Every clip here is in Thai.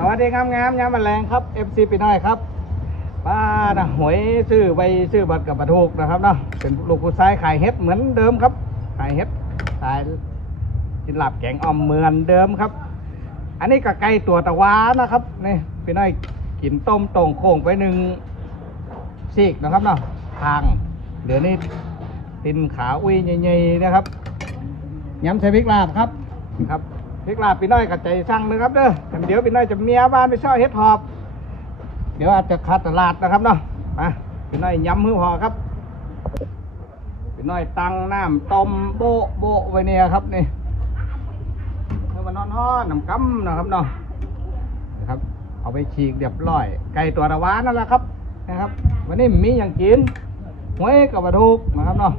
สวัสดีงามงามยามแมลงครับ FC ปีน้อยครับป้านะหวยซื้อไปซื้อบัตรกับบัตรถูกนะครับเนาะเป็นลูกผู้ชายขายเฮ็ดเหมือนเดิมครับขายเฮ็ดขายกินหลับแกงอ่อมเหมือนเดิมครับ อันนี้ก็ไก่ตัวตะวานะครับนี่พี่น้อยกินต้มตรงโค้งไปหนึ่งซีกนะครับเนาะทางเดี๋ยวนี้ตินขาอุ้ยใหญ่ๆนะครับย้ำใช้พริกลาบครับครับ พริกลาบพี่น้อยกับใจสั่งนะครับเด้อเดี๋ยวพี่น้อยจะเมียบ้านไปช่อเฮ็ดหอบ เดี๋ยวอาจจะขาดตลาดนะครับเนาะมาพี่น้อยย้ำมือพอครับพี่น้อยตังน้ำต้มโบโบไว้เนี่ยครับนี่เมื่อมันนอนห้อนน้ำกำนะครับเนาะนะครับ เอาไปฉีกเรียบร้อย ไก่ตัวระวานั่นแหละครับนะครับ วันนี้มีอย่างกินหวยกับปลาทูนะครับเนาะ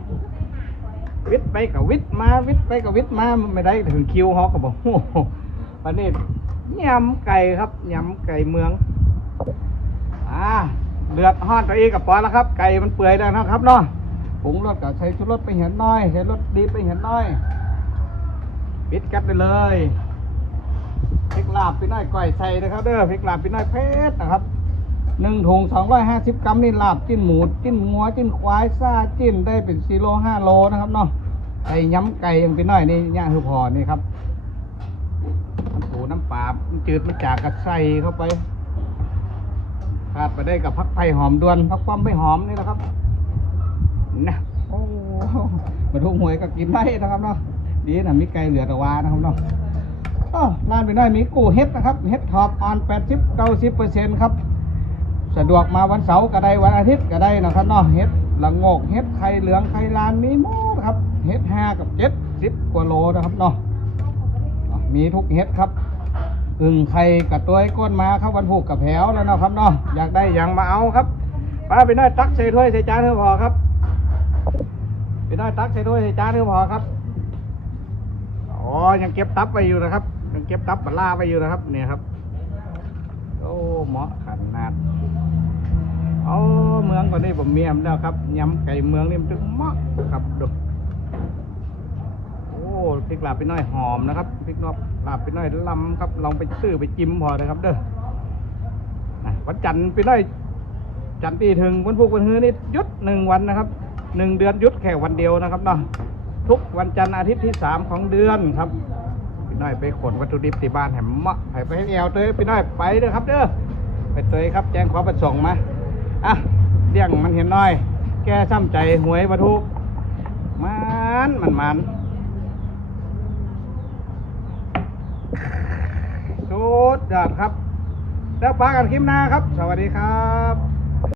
วิทย์ไปกับวิทย์มาวิทย์ไปกับวิทย์มาไม่ได้ถึงคิวฮอกกับบอกโอ้โหวันนี้ยำไก่ครับยำไก่เมืองอ่าเดือดห้อนตัวเองกับปอแล้วครับ ไก่มันเปื่อยแล้วนะครับเนาะปรุงรสกับใช้ชุดรสไปเห็นน้อยใช้รสดีไปเห็นน้อยปิดก๊สไปเลยพริกลาบพี่น้อยก้อยใส่นะครับเด้อพริกลาบพี่น้อยเพชรนะครับ หนึ่งถุงสองร้อยห้าสิบกรัมนี่ลาบจิ้นหมูจิ้นงัวจิ้นควายซาจิ้นได้เป็นสี่โลห้าโลนะครับเนาะไอ้ย้ำไก่ยังพี่น้อยนี่ย่างคือพอนี่ครับน้ำปูน้ำปลามันจืดมันจากกระใสเข้าไปขาดไปได้กับพักไผ่หอมดวนพักความไม่หอมนี่นะครับนะโอ้มาทุกหวยก็กินได้นะครับเนาะดีนะมีไก่เหลือแตะวานะครับเนาะอ้อร้านไปได้มีกูเฮ็ดนะครับเฮ็ดทอปออนแปดสิบเก้าสิบเปอร์เซ็นต์ครับ สะดวกมาวันเสาร์ก็ได้วันอาทิตย์ก็ได้นะครับเนาะเฮ็ดละโงกเฮ็ดไข่เหลืองไข่ลานมีหมดครับเฮ็ดห้ากับเจ็ดสิบกว่าโลนะครับเนาะมีทุกเฮ็ดครับอึ่งไข่กับตัวไอ้ก้นมาครับวันผูกกับแผวแล้วเนาะครับเนาะอยากได้อย่างมาเอาครับป้าไปน้อยตักใส่ถ้วยใส่จานเท่าพอครับไปน้อยตักใส่ถ้วยใส่จานเท่าพอครับอ๋อยังเก็บตับไว้อยู่นะครับยังเก็บตับปลาไว้อยู่นะครับเนี่ยครับโอ้เหมาะขนาด เมืองก่อนนี้ผมเมียมแล้วครับย้ำไก่เมืองนี่มันถึงมาะครับดูโอ้พริกลาบไปน่อยหอมนะครับพริกนอกลาบไปน่อยลำครับ ลองไปซื้อไปจิ้มพอเลยครับเด้อวันจันทร์ไปน่อยจันทร์ตีถึงวันพุธวันฮือนี่ยุดหนึ่งวันนะครับหนึ่งเดือนยุดแค่วันเดียวนะครับเนาะทุกวันจันทร์อาทิตย์ที่สามของเดือนครับพี่น้อยไปขนวัตถุดิบที่บ้านแหมมะไปไปให้แอวเตยพี่น้อยไปเด้อครับเด้อไปเตยครับแจ้งขอประสงค์มาอะ เลี้ยงมันเห็นน้อย แกซ้ำใจหวยวัตถุมันมันมันสุดยอดครับ แล้วปากันคลิปหน้าครับ สวัสดีครับ